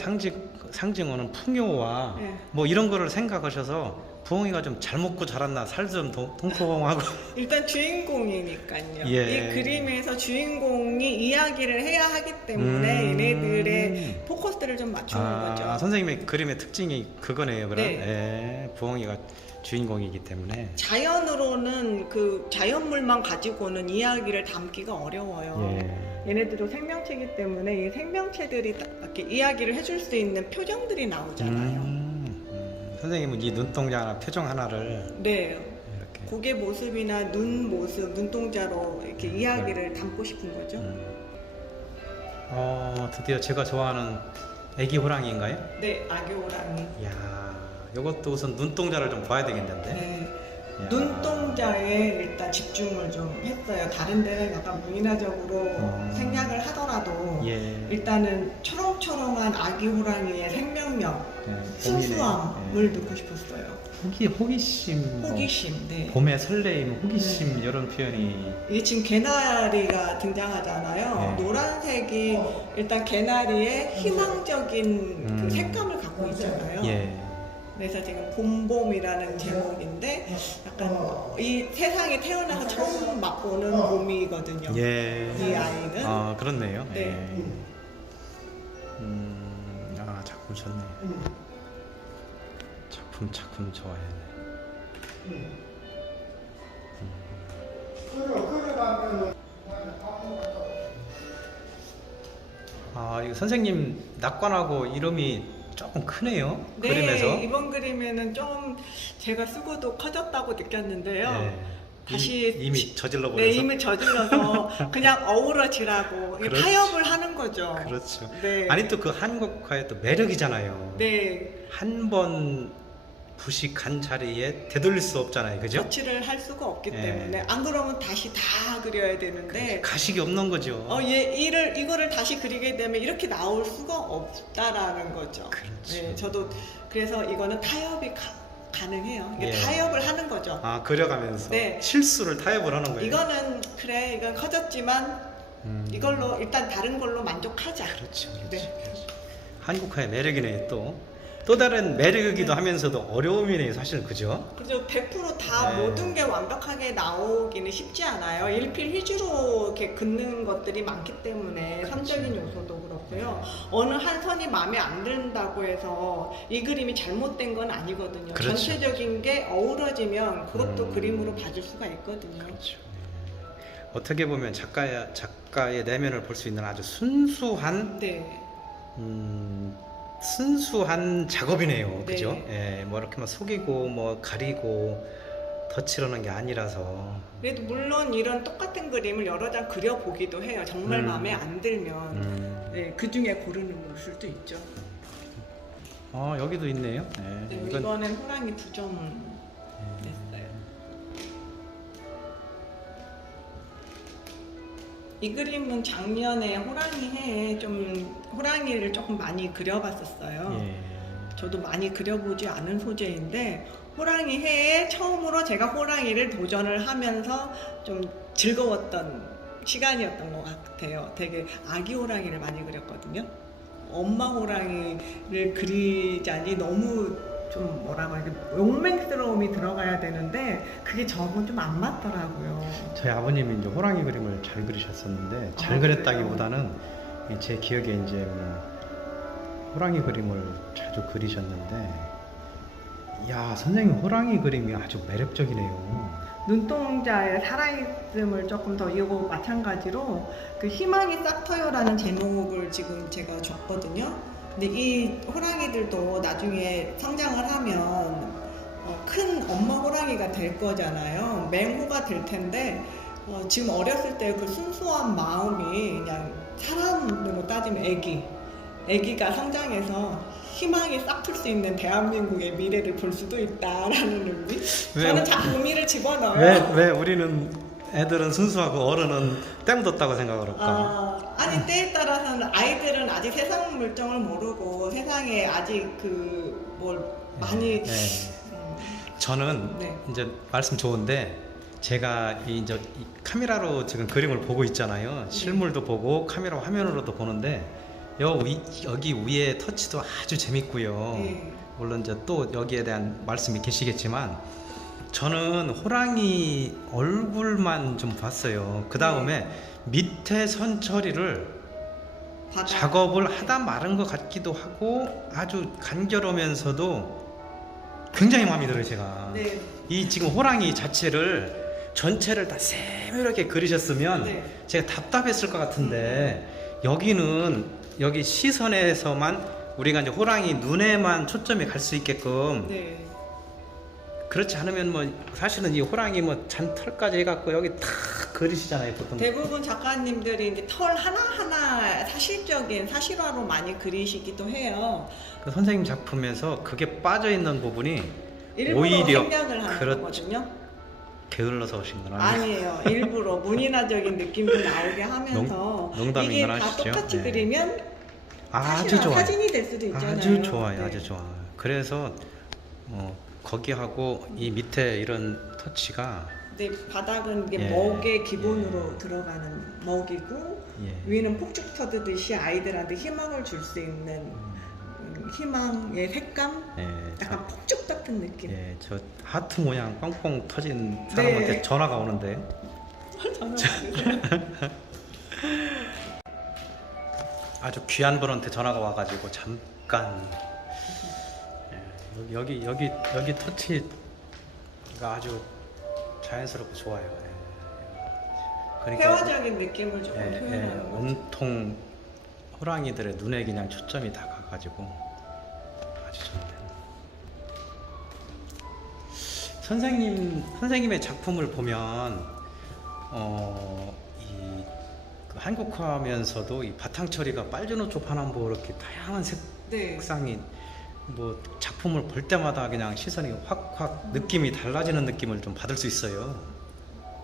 상징하는 풍요와 네. 뭐 이런 거를 생각하셔서 부엉이가 좀 잘 먹고 자랐나 살 좀 통통하고 일단 주인공이니까요. 예. 이 그림에서 주인공이 이야기를 해야 하기 때문에 얘네들의 포커스를 좀 맞추는 거죠. 선생님의 그림의 특징이 그거네요. 그럼 네. 예, 부엉이가 주인공이기 때문에 자연으로는 그 자연물만 가지고는 이야기를 담기가 어려워요. 예. 얘네들도 생명체이기 때문에 이 생명체들이 이렇게 이야기를 해줄 수 있는 표정들이 나오잖아요. 선생님은 이 눈동자나 표정 하나를 네. 이렇게 고개 모습이나 눈 모습, 눈동자로 이렇게 이야기를 담고 싶은 거죠. 드디어 제가 좋아하는 애기 호랑이인가요? 네, 아기 호랑이. 이야, 이것도 우선 눈동자를 좀 봐야 되겠는데. 네. 이야. 눈동자에 일단 집중을 좀 했어요. 다른 데는 약간 문화적으로 생략을 하더라도 예. 일단은 초롱초롱한 아기 호랑이의 생명력, 순수함을 넣고 싶었어요. 호기심, 호기심. 네. 봄의 설레임, 호기심 이런 표현이 이게 지금 개나리가 등장하잖아요. 네. 노란색이 일단 개나리의 희망적인 그 색감을 갖고 있잖아요. 예. 그래서 지금 봄봄이라는 제목인데 약간 이 세상에 태어나서 처음 맛보는 봄이거든요. 예. 이 아이는. 아, 그렇네요. 네. 예. 작품 좋네. 작품 좋아해. 이거 선생님 낙관하고 이름이 조금 크네요. 네, 그림에서. 이번 그림에는 좀 제가 쓰고도 커졌다고 느꼈는데요. 네. 다시 이미 저질러 네, 버려서. 이미 저질러서 그냥 어우러지라고 그렇지. 타협을 하는 거죠. 그렇죠. 네. 아니 또 그 한국화의 또 매력이잖아요. 네. 한 번 부식한 자리에 되돌릴 수 없잖아요. 그죠? 터치를 할 수가 없기 네. 때문에 안 그러면 다시 다 그려야 되는데 가식이 없는 거죠. 이거를 다시 그리게 되면 이렇게 나올 수가 없다라는 거죠. 그렇죠. 네, 저도 그래서 이거는 타협이 가능해요. 이게 예. 타협을 하는 거죠. 그려가면서 네. 실수를 타협을 하는 거예요. 이거는 그래, 이건 커졌지만 이걸로 일단 다른 걸로 만족하자. 그렇죠, 그렇죠. 네. 그렇죠. 한국화의 매력이네 또. 또 다른 매력이기도 하면서도 어려움이네요, 사실. 그죠? 그죠. 100%다 네. 모든 게 완벽하게 나오기는 쉽지 않아요. 일필휘지로 이렇게 긋는 것들이 많기 때문에 삼적인 요소도 그렇고요. 어느 한 선이 마음에 안 든다고 해서 이 그림이 잘못된 건 아니거든요. 그렇죠. 전체적인 게 어우러지면 그것도 음. 그림으로 봐줄 수가 있거든요. 그렇죠. 어떻게 보면 작가의 내면을 볼 수 있는 아주 순수한 네. 순수한 작업이네요. 그죠? 네. 예, 뭐 이렇게 막 속이고 뭐 가리고 덧칠하는 게 아니라서. 그래도 물론 이런 똑같은 그림을 여러 장 그려보기도 해요. 정말 마음에 안 들면 네, 그 중에 고르는 수도 있죠. 여기도 있네요. 네, 이건 이번엔 호랑이 2점 냈어요. 이 그림은 작년에 호랑이 해에 좀 호랑이를 조금 많이 그려봤었어요. 예. 저도 많이 그려보지 않은 소재인데 호랑이 해에 처음으로 제가 호랑이를 도전을 하면서 좀 즐거웠던 시간이었던 것 같아요. 되게 아기 호랑이를 많이 그렸거든요. 엄마 호랑이를 그리자니 너무 좀 뭐라고 해야 돼, 용맹스러움이 들어가야 되는데 그게 저하고는 좀 안 맞더라고요. 저희 아버님이 이제 호랑이 그림을 잘 그리셨었는데 잘 아, 그렸다기보다는 제 기억에 이제 뭐 호랑이 그림을 자주 그리셨는데, 야, 선생님 호랑이 그림이 아주 매력적이네요. 눈동자의 살아있음을 조금 더 이거 마찬가지로 그 희망이 싹터요라는 제목을 지금 제가 줬거든요. 근데 이 호랑이들도 나중에 성장을 하면 큰 엄마 호랑이가 될 거잖아요. 맹호가 될 텐데 지금 어렸을 때 그 순수한 마음이 그냥 사람으로 따지면 애기가 성장해서 희망이 싹틀 수 있는 대한민국의 미래를 볼 수도 있다라는 의미. 저는 자꾸 의미를 집어넣어요. 왜 우리는 애들은 순수하고 어른은 때 묻었다고 생각을 할까? 아니 때에 따라서는 아이들은 아직 세상 물정을 모르고 세상에 아직 뭘 많이 저는 네. 이제 말씀 좋은데, 제가 이제 이 카메라로 지금 그림을 보고 있잖아요. 실물도 보고 카메라 화면으로도 보는데 여기 위에 터치도 아주 재밌고요. 네. 물론 이제 또 여기에 대한 말씀이 계시겠지만 저는 호랑이 얼굴만 좀 봤어요. 그 다음에 밑에 선 처리를 작업을 하다 마른 것 같기도 하고 아주 간결하면서도 굉장히 마음에 들어요. 제가 네. 이 지금 호랑이 자체를 전체를 다 세밀하게 그리셨으면 네. 제가 답답했을 것 같은데 여기 시선에서만 우리가 이제 호랑이 눈에만 초점이 갈 수 있게끔, 네. 그렇지 않으면 뭐 사실은 이 호랑이 뭐 잔털까지 해갖고 여기 탁 그리시잖아요, 보통. 대부분 작가님들이 이제 털 하나하나 사실적인 사실화로 많이 그리시기도 해요. 그 선생님 작품에서 그게 빠져 있는 부분이 일부러 오히려 생략을 하는 그렇죠. 거거든요. 게을러서 오신 건 아니에요. 일부러 문인화적인 느낌도 나오게 하면서 농담인 이게 건 다 아시죠? 똑같이 네. 그리면 아주 사실화, 좋아요. 사진이 될 수도 있잖아요. 아주 좋아요, 네. 아주 좋아요. 그래서 거기하고 이 밑에 이런 터치가 네, 바닥은 이게 예. 먹의 기본으로 들어가는 먹이고 예. 위는 폭죽 터듯이 아이들한테 희망을 줄 수 있는 희망의 색감? 예, 약간 폭죽 같은 느낌. 예, 저 하트 모양 뻥뻥 터진 사람한테 네. 전화가 오는데. 전화 받으세요. 아주 귀한 분한테 전화가 와가지고 잠깐, 예, 여기 터치가 아주 자연스럽고 좋아요. 예. 그러니까 회화적인 느낌을 조금 표현하는 거죠. 온통 호랑이들의 눈에 그냥 초점이 다 가가지고 아주 좋네요. 선생님의 작품을 보면 이 한국화하면서도 이 바탕 처리가 빨주노초 파남보 이렇게 다양한 네. 색상이 뭐 작품을 볼 때마다 그냥 시선이 확 느낌이 달라지는 느낌을 좀 받을 수 있어요.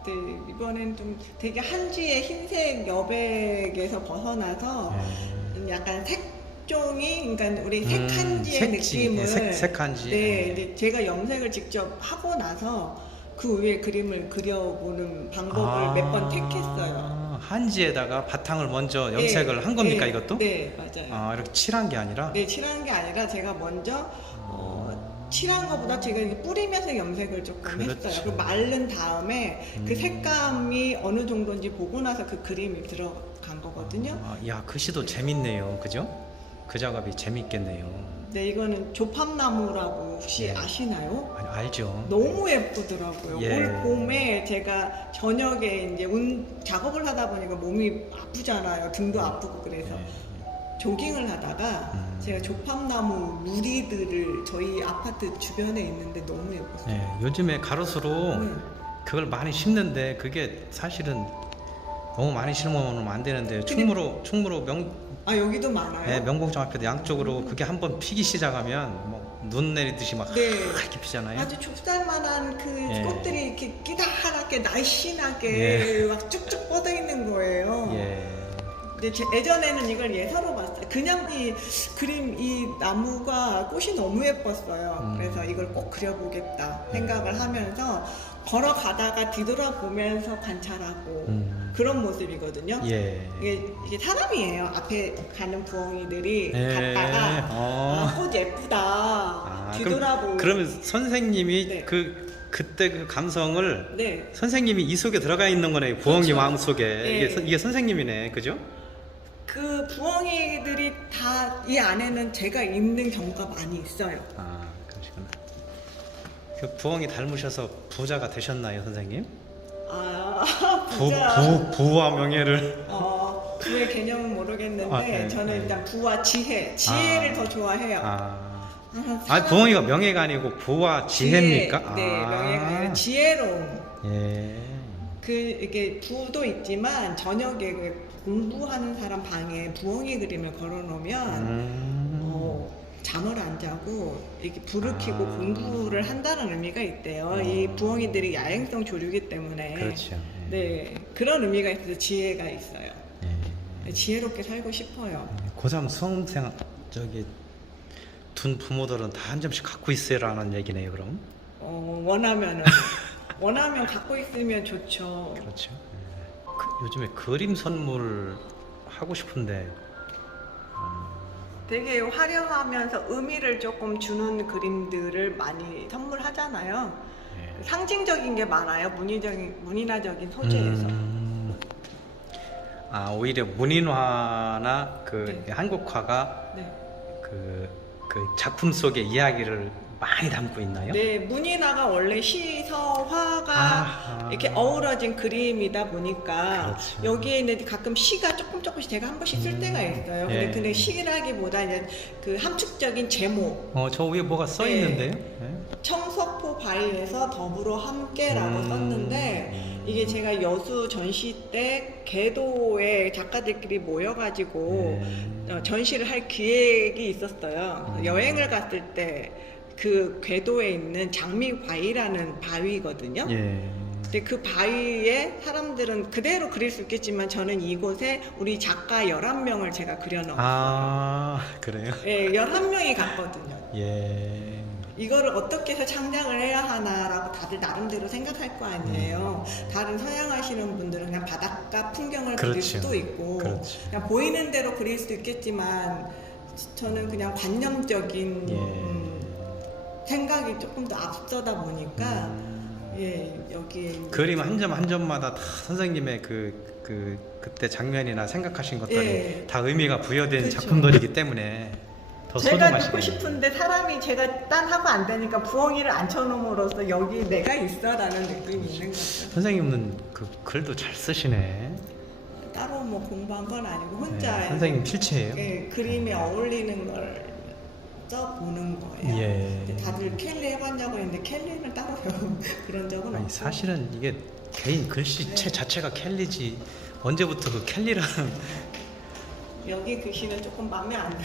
네, 이번엔 좀 되게 한지의 흰색 여백에서 벗어나서 약간 색종이, 그러니까 우리 색한지의 느낌을 색한지. 네, 이제 제가 염색을 직접 하고 나서 그 위에 그림을 그려보는 방법을 몇 번 택했어요. 한지에다가 바탕을 먼저 염색을 한 겁니까, 이것도? 네, 맞아요. 아, 이렇게 칠한 게 아니라? 네, 칠한 게 아니라 제가 먼저 칠한 것보다 제가 이렇게 뿌리면서 염색을 조금 그렇죠. 했어요. 그 마른 다음에 그 색감이 어느 정도인지 보고 나서 그 그림이 들어간 거거든요. 아, 야, 글씨도 재밌네요. 그죠? 그 작업이 재밌겠네요. 네, 이거는 조팝나무라고 혹시 네. 아시나요? 아니, 알죠. 너무 예쁘더라고요. 예. 올 봄에 제가 저녁에 이제 작업을 하다 보니까 몸이 아프잖아요. 등도 아프고 그래서 네. 조깅을 하다가 제가 조팝나무 무리들을 저희 아파트 주변에 있는데 너무 예뻤어요. 네, 요즘에 가로수로 네. 그걸 많이 심는데 그게 사실은 너무 많이 심으면 안 되는데 충무로 여기도 많아요? 네, 명봉장 앞에도 양쪽으로 그게 한번 피기 시작하면 뭐 눈 내리듯이 막 네. 이렇게 피잖아요. 아주 좁쌀만한 그 예. 꽃들이 이렇게 끼다랗게 날씬하게 예. 막 쭉쭉 뻗어 있는 거예요. 예. 근데 예전에는 이걸 예사로 봤어요. 그냥 이 그림 이 나무가 꽃이 너무 예뻤어요. 그래서 이걸 꼭 그려보겠다 생각을 하면서 걸어가다가 뒤돌아보면서 관찰하고 그런 모습이거든요. 예. 이게 사람이에요. 앞에 가는 부엉이들이 예. 갔다가 꽃 예쁘다 뒤돌아보고. 그러면 선생님이 네. 그때 그 감성을 네. 선생님이 이 속에 들어가 있는 거네. 부엉이 그렇죠. 마음 속에 네. 이게 선생님이네, 그죠? 그 부엉이들이 다 이 안에는 제가 있는 경우가 많이 있어요. 아, 그러시구나. 그 부엉이 닮으셔서 부자가 되셨나요, 선생님? 부자. 부와 명예를. 부의 개념은 모르겠는데 네, 저는 네. 일단 부와 지혜를 더 좋아해요. 부엉이가 명예가 아니고 부와 지혜입니까? 네, 명예가 아니라 지혜로움. 예. 이게 부도 있지만 저녁에 공부하는 사람 방에 부엉이 그림을 걸어놓으면 잠을 안 자고 이렇게 불을 켜고 공부를 한다는 의미가 있대요. 이 부엉이들이 야행성 조류이기 때문에. 그렇죠. 네, 그런 의미가 있어서 지혜가 있어요. 예. 지혜롭게 살고 싶어요. 고3 수험생 둔 부모들은 다 한 점씩 갖고 있어라는 얘기네요, 그럼. 원하면 갖고 있으면 좋죠. 그렇죠. 요즘에 그림 선물 하고 싶은데 되게 화려하면서 의미를 조금 주는 그림들을 많이 선물하잖아요. 예. 상징적인 게 많아요. 문인화적인 소재에서. 오히려 문인화나 네. 한국화가 네. 그 작품 속의 이야기를 많이 담고 있나요? 네, 문인화가 원래 시서화가 이렇게 어우러진 그림이다 보니까 그렇죠. 여기에 있는 가끔 시가 조금씩 제가 한 번씩 쓸 때가 있어요. 예. 근데 시라기보다 이제 그 함축적인 제목. 저 위에 뭐가 써 네. 있는데요? 청석포 바위에서 더불어 함께라고 썼는데 이게 제가 여수 전시 때 개도에 작가들끼리 모여가지고 전시를 할 기획이 있었어요. 여행을 갔을 때 그 궤도에 있는 장미바위라는 바위거든요. 예. 근데 그 바위에 사람들은 그대로 그릴 수 있겠지만 저는 이곳에 우리 작가 11명을 제가 그려넣었어요. 그래요? 예, 11명이 갔거든요. 예. 이거를 어떻게 해서 창작을 해야 하나라고 다들 나름대로 생각할 거 아니에요. 다른 서양하시는 분들은 그냥 바닷가 풍경을 그릴 그렇죠. 수도 있고 그렇죠. 그냥 보이는 대로 그릴 수도 있겠지만 저는 그냥 관념적인 생각이 조금 더 앞서다 보니까 여기에 그림 한 점 한 점마다 다 선생님의 그때 장면이나 생각하신 것들이 다 의미가 부여된 그렇죠. 작품들이기 때문에 더 제가 소중하시네요. 듣고 싶은데 사람이 제가 딴 하고 안 되니까 부엉이를 앉혀놓음으로써 여기 내가 있어라는 느낌이 있는 거죠. 선생님은 그 글도 잘 쓰시네. 따로 뭐 공부한 건 아니고 혼자 선생님 필체예요? 그림에 어울리는 걸 써보는 거예요. 근데 다들 캘리 해봤냐고 했는데 캘리는 따로 배운 그런 적은 없고 사실은 이게 개인 글씨체 자체가 캘리지 언제부터 그 캘리라는 여기 글씨는 조금 마음에 안 들어.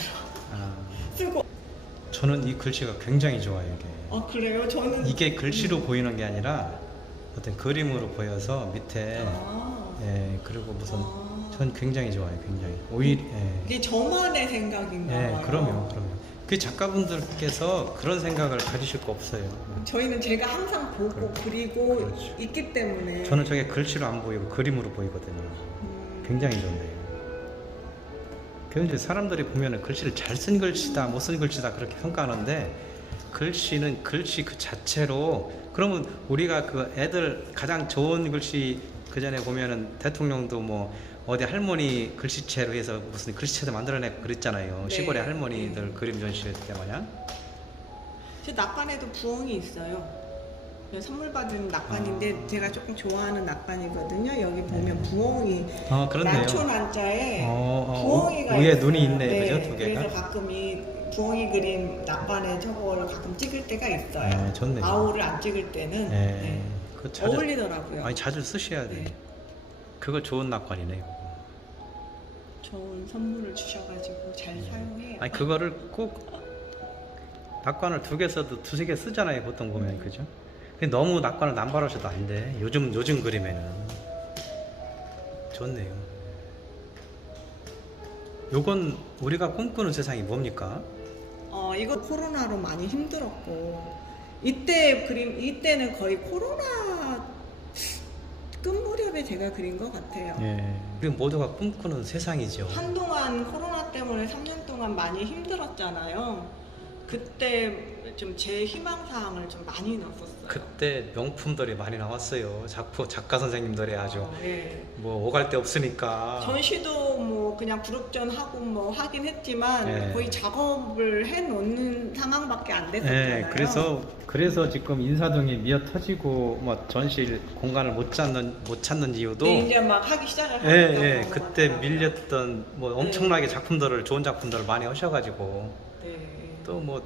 쓰고 저는 이 글씨가 굉장히 좋아요. 이게. 그래요? 저는 이게 글씨로 보이는 게 아니라 어떤 그림으로 보여서 밑에 그리고 무슨 전 굉장히 좋아요. 굉장히 오히려 이게 저만의 생각인가 봐요. 그럼요. 그 작가분들께서 그런 생각을 가지실 거 없어요. 저희는 제가 항상 보고 그리고 그렇죠. 있기 때문에 저는 저게 글씨로 안 보이고 그림으로 보이거든요. 굉장히 좋네요. 그 이제 사람들이 보면은 글씨를 잘 쓴 글씨다, 못 쓴 글씨다 그렇게 평가하는데 글씨는 글씨 그 자체로 그러면 우리가 그 애들 가장 좋은 글씨 그 전에 보면은 대통령도 뭐 어디 할머니 글씨체로 해서 무슨 글씨체도 만들어내고 그랬잖아요. 네. 시골의 할머니들 그림 전시회 때 마냥. 제 낙관에도 부엉이 있어요. 선물 받은 낙관인데 제가 조금 좋아하는 낙관이거든요. 여기 보면 부엉이 그렇네요. 난초난자에 부엉이가 위에 있어요. 눈이 있네, 그죠? 두 개가. 그래서 가끔 이 부엉이 그림 낙관에 저거를 가끔 찍을 때가 있어요. 좋네요. 아우를 안 찍을 때는 네. 그 자주, 어울리더라고요. 아니 자주 쓰셔야 돼. 네. 그거 좋은 낙관이네요. 좋은 선물을 주셔가지고 잘 사용해요. 아니 그거를 꼭 낙관을 2개 써도 2-3개 쓰잖아요. 보통 보면 그죠? 근데 너무 낙관을 남발하셔도 안 돼. 요즘 그림에는 좋네요. 요건 우리가 꿈꾸는 세상이 뭡니까? 이거 코로나로 많이 힘들었고 이때는 거의 코로나 끝 무렵에 제가 그린 것 같아요. 우리 모두가 꿈꾸는 세상이죠. 한동안 코로나 때문에 3년 동안 많이 힘들었잖아요. 그때 좀 제 희망사항을 좀 많이 넣었어요. 그때 명품들이 많이 나왔어요. 작가 선생님들이 아주 네. 뭐 오갈 데 없으니까 전시도 뭐 그냥 부력전하고 뭐 하긴 했지만 거의 작업을 해놓는 상황밖에 안 됐었잖아요. 그래서 지금 인사동이 미어 터지고 뭐 전시 공간을 못 찾는 이유도 이제 막 하기 시작을 하니까 그때 밀렸던 뭐 엄청나게 좋은 작품들을 많이 하셔가지고 또 뭐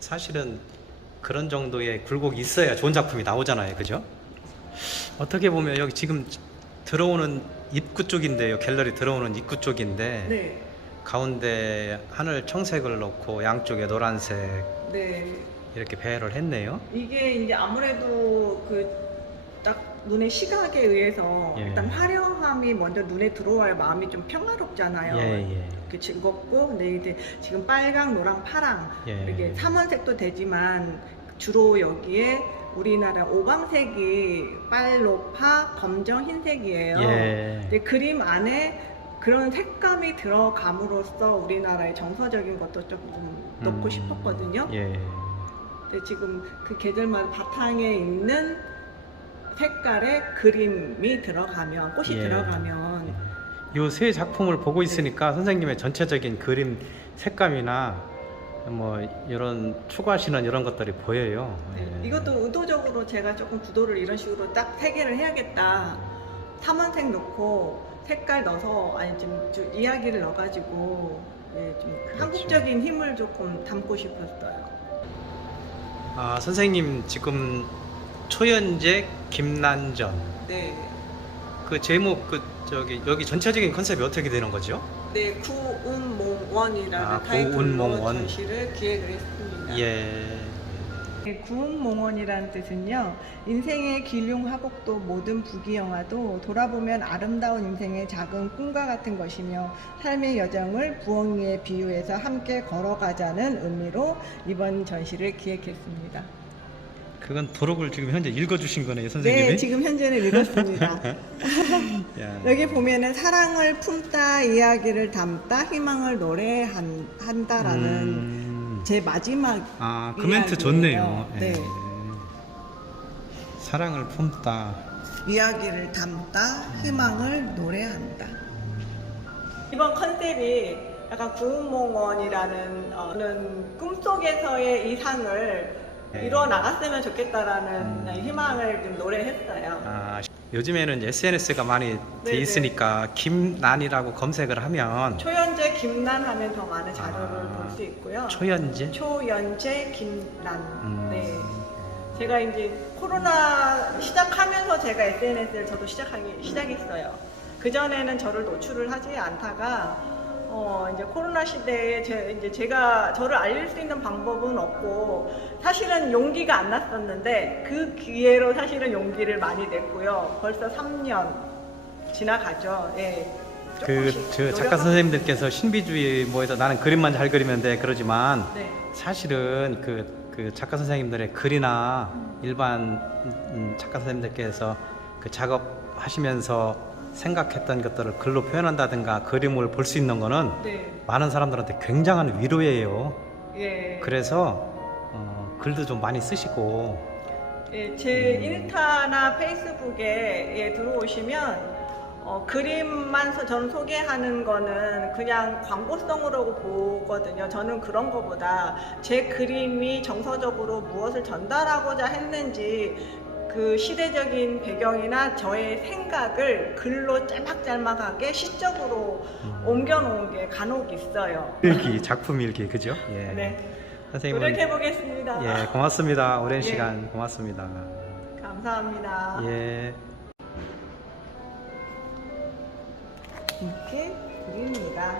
사실은 그런 정도의 굴곡이 있어야 좋은 작품이 나오잖아요, 그죠? 어떻게 보면 여기 지금 들어오는 입구 쪽인데요, 갤러리 들어오는 입구 쪽인데 가운데 하늘 청색을 놓고 양쪽에 노란색 이렇게 배열을 했네요. 이게 이제 아무래도 딱 눈의 시각에 의해서 일단 화려함이 먼저 눈에 들어와야 마음이 좀 평화롭잖아요. 즐겁고, 근데 이제 지금 빨강, 노랑, 파랑 이렇게 삼원색도 되지만 주로 여기에 우리나라 오방색이 빨로파, 검정, 흰색이에요. 근데 그림 안에 그런 색감이 들어감으로써 우리나라의 정서적인 것도 조금 넣고 싶었거든요. 근데 지금 그 계절마다 바탕에 있는 색깔의 그림이 들어가면, 꽃이 들어가면 요 세 작품을 보고 있으니까 선생님의 전체적인 그림 색감이나 뭐 이런 추구하시는 이런 것들이 보여요. 이것도 의도적으로 제가 조금 구도를 이런 식으로 딱 3개를 해야겠다. 삼원색 넣고 색깔 넣어서 좀 이야기를 넣어가지고 좀 한국적인 힘을 조금 담고 싶었어요. 선생님 지금 초연재 김난전 그 제목 여기 전체적인 컨셉이 어떻게 되는 거죠? 네, 구운몽원이라는 타이틀로 전시를 기획을 했습니다. 구운몽원이라는 뜻은요, 인생의 길흉하곡도 모든 부귀영화도 돌아보면 아름다운 인생의 작은 꿈과 같은 것이며 삶의 여정을 부엉이에 비유해서 함께 걸어가자는 의미로 이번 전시를 기획했습니다. 그건 도록을 지금 현재 읽어주신 거네요, 선생님이? 네, 지금 현재는 읽었습니다. 여기 보면은 사랑을 품다, 이야기를 담다, 희망을 노래한다라는 제 마지막 그 멘트 좋네요. 네. 사랑을 품다, 이야기를 담다, 희망을 노래한다. 이번 컨셉이 약간 구운몽원이라는 꿈속에서의 이상을 이뤄 나갔으면 좋겠다라는 희망을 좀 노래했어요. 요즘에는 SNS가 많이 돼 있으니까 김난이라고 검색을 하면 초연재 김난 하면 더 많은 자료를 볼 수 있고요. 초연재 김난. 제가 이제 코로나 시작하면서 제가 SNS를 저도 시작했어요. 그전에는 저를 노출을 하지 않다가 이제 코로나 시대에 제가 저를 알릴 수 있는 방법은 없고 사실은 용기가 안 났었는데 그 기회로 사실은 용기를 많이 냈고요. 벌써 3년 지나가죠. 저 작가 선생님들께서 신비주의 뭐해서 나는 그림만 잘 그리면 돼 그러지만 사실은 그 작가 선생님들의 글이나 일반 작가 선생님들께서 그 작업하시면서 생각했던 것들을 글로 표현한다든가 그림을 볼 수 있는 거는 네. 많은 사람들한테 굉장한 위로예요. 예. 그래서 글도 좀 많이 쓰시고 예, 제 인스타나 페이스북에 예, 들어오시면 그림만 저는 소개하는 거는 그냥 광고성으로 보거든요. 저는 그런 거보다 제 그림이 정서적으로 무엇을 전달하고자 했는지 그 시대적인 배경이나 저의 생각을 글로 짤막짤막하게 시적으로 옮겨놓은 게 간혹 있어요. 일기, 작품 일기, 그죠? 예. 네. 선생님은 노력해보겠습니다. 예, 고맙습니다. 오랜 예. 시간 고맙습니다. 감사합니다. 예. 이렇게 그립니다.